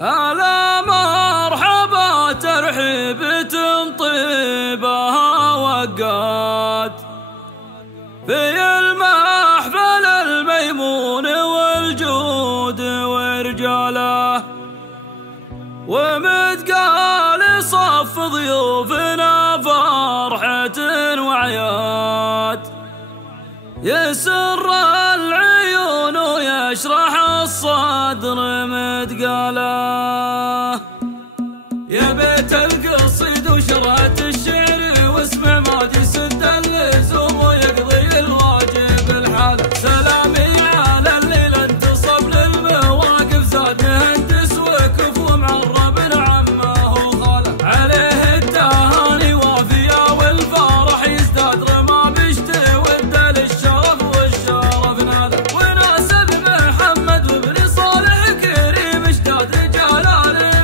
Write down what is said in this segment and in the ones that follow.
ألا مرحبا ترحيب طيبها وقات في المحفل الميمون والجود ورجاله، ومتقال صف ضيوفنا فرحة وعيات، يسر العيون ويشرح الصدر متقاله. يا بيت القصيد وشرات الشعر واسمع ما يسد اللزوم ويقضي الواجب الحال. سلامي على الليل انتصب للمواقف زاد مهندس وكفو معرب عمه وخاله، عليه التهاني وافيه والفرح يزداد رما بيشتي وده للشرف والشرف ناله، وناسب محمد وابن صالح كريم اشتاد رجال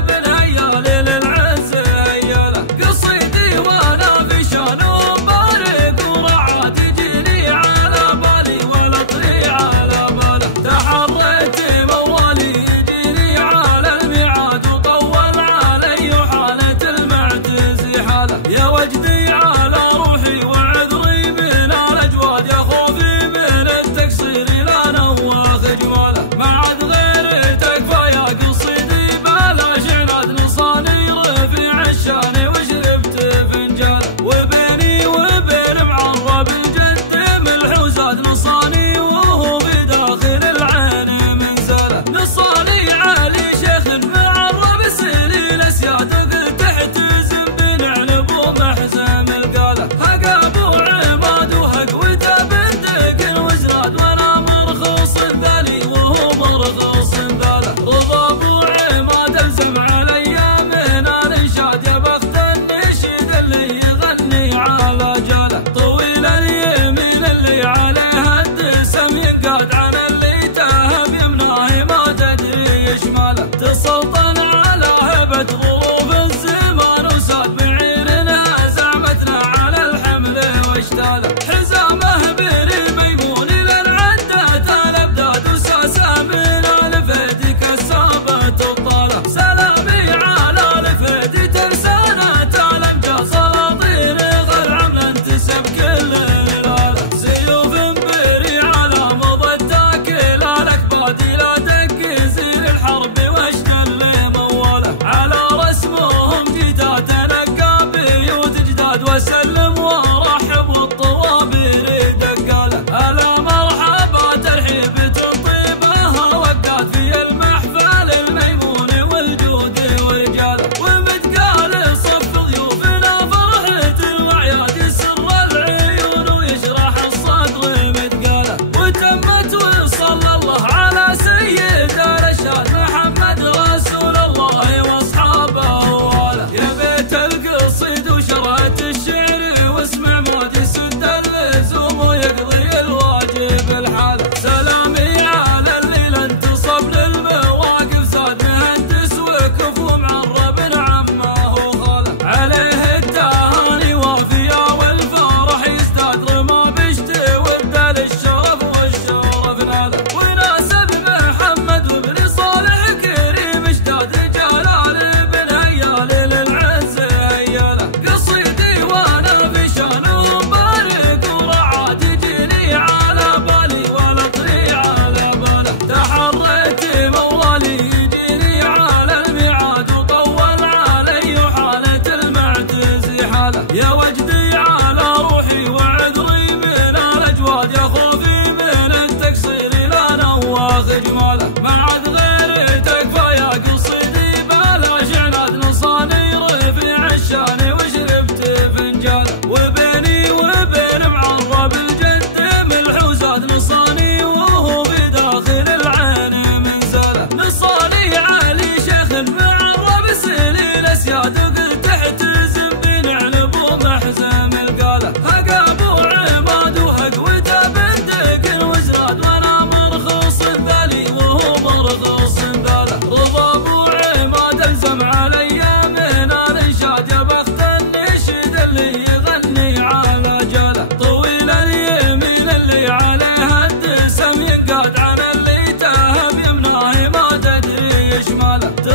بن عيال للعز هيله. قصيدي وانا في شان مبارك ورعاد يجيني على بالي ولا طريع على باله، تحريت موالي يجيني على الميعاد وطول علي وحالة المعتز حاله. يا وجدي على روحي وعذري من الاجواد، يا خوفي من التقصير لا نواخ جماله، ما عاد غير تكفى يا قصيدي بلاش عناد نصاني رفيع الشان وشربت فنجاله، وبيني وبين معرب الجد ملحوزات نصاني وهو بداخل العين منزله. نصاني علي شيخ معرب سنين اسياد قلت احتزم بنعنب ومحزم القاله، هق ابو عباد وهق وتبندق وزراد وانا مرخص الذلي وهو مرخص ذاله. رضا ابو عماد الزم علي من الانشاد، يا بخت النشيد اللي يغني على جاله، طويل اليمين اللي عليها الدسم ينقاد عن اللي تهب يمناه ما تدري شماله، تسلطن على هبه ظروف الزمان وساد بعيرنا زعمتنا على الحمل واشتاله، حزامه بين الميمون للعدات الابداد وساسه من الفيد كسابه الطاله. سلامي على الفيد ترسانه الامجاد سلاطين غير عمل انتسب كل الاله، سيوف بري على مضى التاكل الاكباد لا تكسير الحرب واشنا اللي موله، على رسمهم جداد نقى بيوت جداد وسلم ورحب والطوابير دقاله. الا مرحبا ترحيب طيبها وقات في المحفل الميمون والجود ورجاله، ومتقال صف ضيوفنا فرحة وعياد يسر العيون ويشرح الصدر متقاله، وتمت وصلى الله على سيد الرشاد محمد رسول الله واصحابه واله. يا بيت القصيد وشرات الشعر واسمع ما يسد اللزوم ويقضي الواجب الحال. سلامي على الليل انتصب للمواقف زاد مهندس وكفو معرب عمه وخاله، عليه التهاني وافيه والفرح يزداد رما بيشتي وده للشرف والشرف ناله، وناسب محمد وابن صالح كريم اشتاد رجال بن عيال للعز هيله. قصيدي وانا في شان مبارك ورعاد يجيني على بالي ولا طريع على باله، تحريت موالي يجيني على الميعاد وطول علي وحالة المعتز حاله. يا وجدي على روحي وعذري من الاجواد، يا خوفي من التقصير لا نواخ جماله، ما عاد غير تكفى يا قصيدي بلاش عناد نصاني رفيع الشان وشربت فنجاله، وبيني وبين معرب الجد ملحوزات نصاني وهو بداخل العين منزله. نصاني علي شيخ معرب سنين اسياد قلت احتزم بنعنب ومحزم القاله، هق ابو عماد وهق وتبندق وزراد وانا مرخص الذلي وهو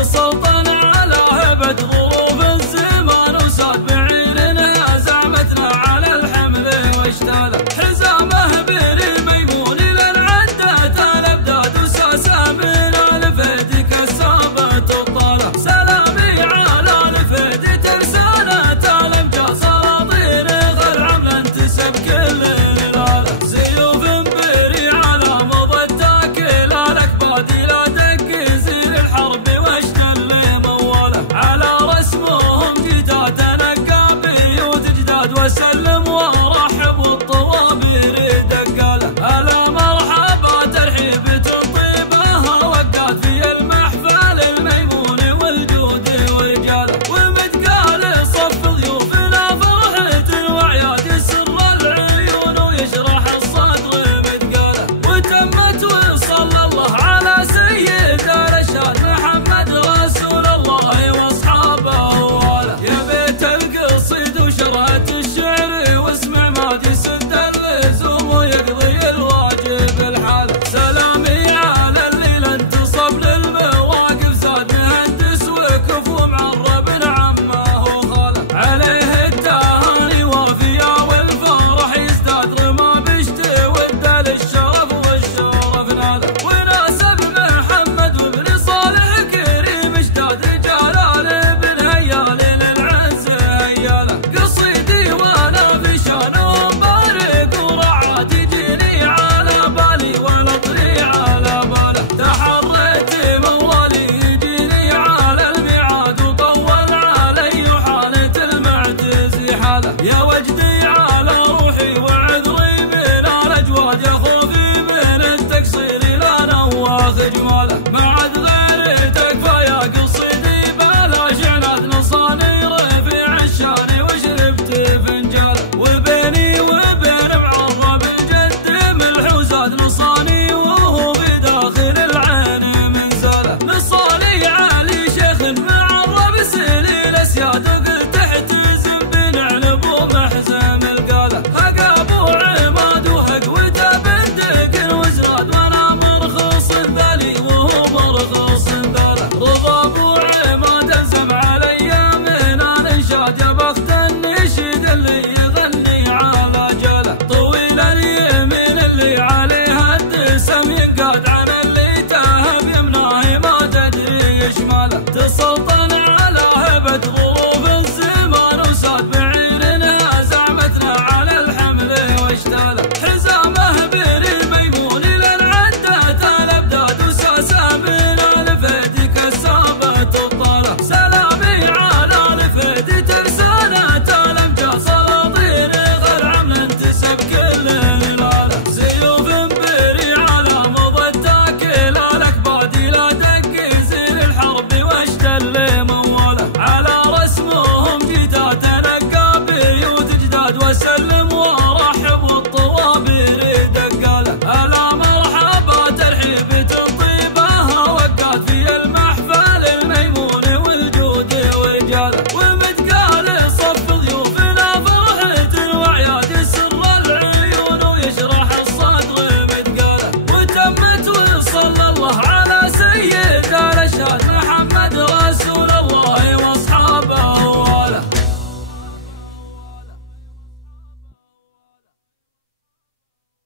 سلطان على هبة ظروف الزمان وساد بعيرنا زعمتنا على الحمل واشتاله حزامه بين الميمون للعدة الابداد وساسه من الفيد كسابة الطاله سلامي على الفيد ترسانة الامجاد سلاطين غير عملا انتسب كل الهلاله سيوف بري على مضى التاكل الاكباد لا دق زير الحرب واشتل موله على رسمهم جداد نقى بيوت جداد وسلم ورحب والطوابير دقاله هلا مرحبا ترحيب الطيبه وقعت في المحفل الميمون والجود ورجاله ومتقال صف ضيوفنا فرحة وعياد يسر العيون ويشرح الصدر متقاله وتمت وصلى الله على سيد الرشاد محمد رسول الله واصحابه واله يا بيت القصيد وشرعة الشعر واسمع ما يسد اللزوم ويقضي الواجب الحال سلامي على الليل انتصب للمواقف زاد مهندس وكفو معرب عمه وخاله عليه التهاني وافيه والفرح يزداد رما بشتي وده للشرف والشرف ناله وناسب محمد وابن صالح كريم اشتاد رجال بن هيال للعز هياله قصيدي وانا في شانهم بارك ورعاد يجيني على بالي ولا طري على باله تحريت موالي يجيني على الميعاد وطول علي وحالة المعتز حاله يا وجدي على روحي وعذري من الاجواد يا خوفي من التقصير لا نواخ جماله مع